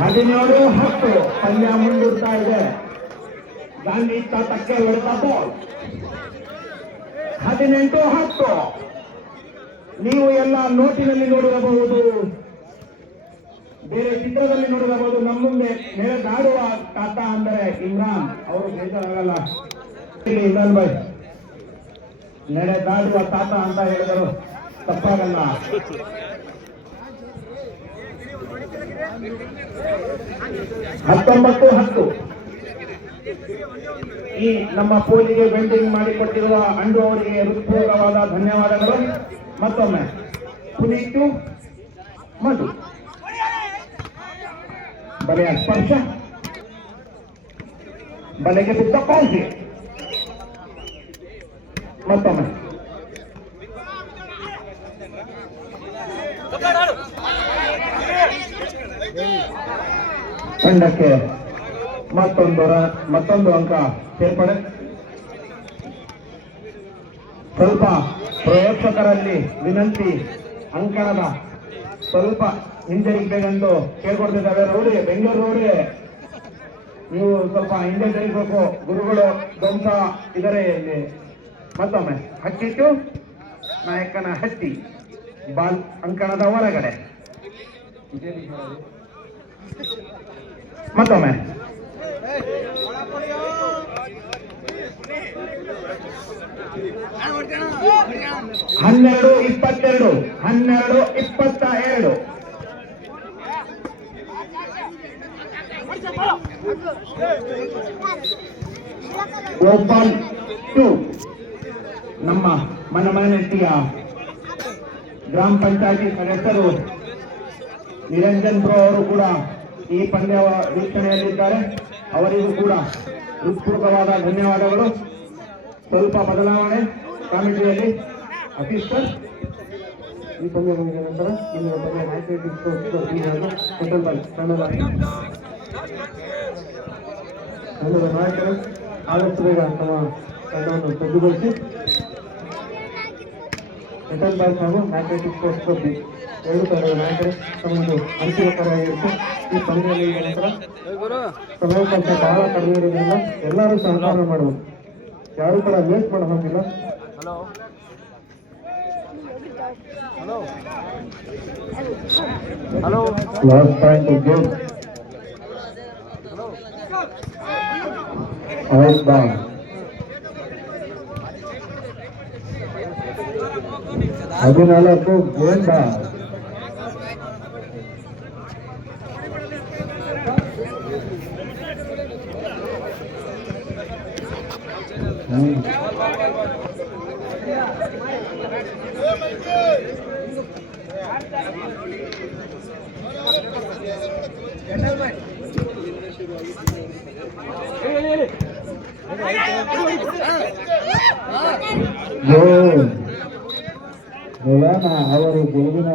17-10 ಪಂದ್ಯ ಮುಂದೂಡ್ತಾ ಇದೆ. ಗಾಂಧಿ ತಕ್ಕೆ ಹೊಡೆದ ಬಾಲ್. 18-10 ನೀವು ಎಲ್ಲ ನೋಟಿನಲ್ಲಿ ನೋಡಿರಬಹುದು, ಬೇರೆ ಚಿತ್ರದಲ್ಲಿ ನೋಡಿರಬಹುದು. ನಮ್ಮ ಮುಂದೆ ನಡೆದಾಡುವ ತಾತ ಅಂದರೆ ಇಮ್ರಾನ್ ಅವರು ಬೇಜಾರಾಗಲ್ಲ. ಇಮ್ರಾನ್ ಭಾಯ್ ನಡೆದಾಡುವ ತಾತ ಅಂತ ಹೇಳಿದರು ತಪ್ಪಾಗಲ್ಲ. 19-10 ಈ ನಮ್ಮ ಪೋಲಿಗೆ ಬೆಂಡಿಂಗ್ ಮಾಡಿಕೊಟ್ಟಿರುವ ಅಂಡು ಅವರಿಗೆ ಹೃತ್ಪೂರ್ವಕವಾದ ಧನ್ಯವಾದಗಳು. ಮತ್ತೊಮ್ಮೆ ಪುನೀತು ಮಧು ಬಲೆಯ ಸ್ಪರ್ಶ, ಬಲೆಗೆ ಬಿದ್ದ ಪೌಂಟಿ. ಮತ್ತೊಮ್ಮೆ ತಂಡಕ್ಕೆ ಮತ್ತೊಂದು ಅಂಕ ಸೇರ್ಪಡೆ. ಸ್ವಲ್ಪ ಪ್ರೇಕ್ಷಕರಲ್ಲಿ ವಿನಂತಿ, ಅಂಕಣದ ಸ್ವಲ್ಪ ಹಿಂಜರಿಬೇಕೆಂದು ಕೇಳ್ಕೊಡ್ತಿದ್ದಾವೆ. ರೋಡ್ಗೆ ಬೆಂಗಳೂರು ರೋಡ್ಗೆ ನೀವು ಸ್ವಲ್ಪ ಹಿಂದೆ ತೆಗಿಬೇಕು. ಗುರುಗಳು ಧ್ವಂಸ ಇದರೆ ಇಲ್ಲಿ. ಮತ್ತೊಮ್ಮೆ ಹಕ್ಕಿಟ್ಟು ನಾಯಕನ ಹತ್ತಿ ಬಾಲ್ ಅಂಕಣದ ಹೊರಗಡೆ. ಮತ್ತೊಮ್ಮೆ 12-22 ಓಪನ್ 2 ನಮ್ಮ ಮನಮನೆಟ್ಟಿಯ ಗ್ರಾಮ ಪಂಚಾಯತಿ ಸದಸ್ಯರು ನಿರಂಜನ್ ಬ್ರೋ ಅವರು ಕೂಡ ಈ ಪಂದ್ಯ ವೀಕ್ಷಣೆಯಲ್ಲಿದ್ದಾರೆ. ಅವರಿಗೂ ಕೂಡ ಹೃತ್ಪೂರ್ವಕವಾದ ಧನ್ಯವಾದಗಳು. ಸ್ವಲ್ಪ ಬದಲಾವಣೆ ಕಮಿಟಿಯಲ್ಲಿ. ಅಫೀಸರ್ ಈ ಪಂದ್ಯ ಮುಗಿದ ನಂತರ ಇಂದಿನ ಪಂದ್ಯ ತಂಡದ ನಾಯಕರು ಆದಷ್ಟು ಬೇಗ ತಮ್ಮ ತಂಡವನ್ನು ಸಜ್ಜುಗೊಳಿಸಿ ರಿಟರ್ನ್ ಬಾಯ್ಸ್ ಹಾಗೂ ಮ್ಯಾಥ್ಲೆಟಿಕ್ಸ್ ಸ್ಪೋರ್ಟ್ಸ್ ಕ್ಲಬ್ ಎರಡು ತಂಡದ ನಾಯಕರು ತಮ್ಮೊಂದು ಅಂತಿಮ ಕಾರ್ಯವಾಗಿರುತ್ತೆ. ಈ ಪಂದ್ಯದಲ್ಲಿ ಈಗ ನಂತರ ಸಮಯಾವಕಾಶ ಬಹಳ ಕಡಿಮೆ ಇರೋದ್ರಿಂದ ಎಲ್ಲರೂ ಸಹಕಾರ ಮಾಡಬಹುದು, ಯಾರು ಕೂಡ ವೇಸ್ಟ್ ಮಾಡೋ ಹಾಗಿಲ್ಲ. Last point to game. Out ball. 14 game ball. ಅವರು ಗೆಲುವಿನ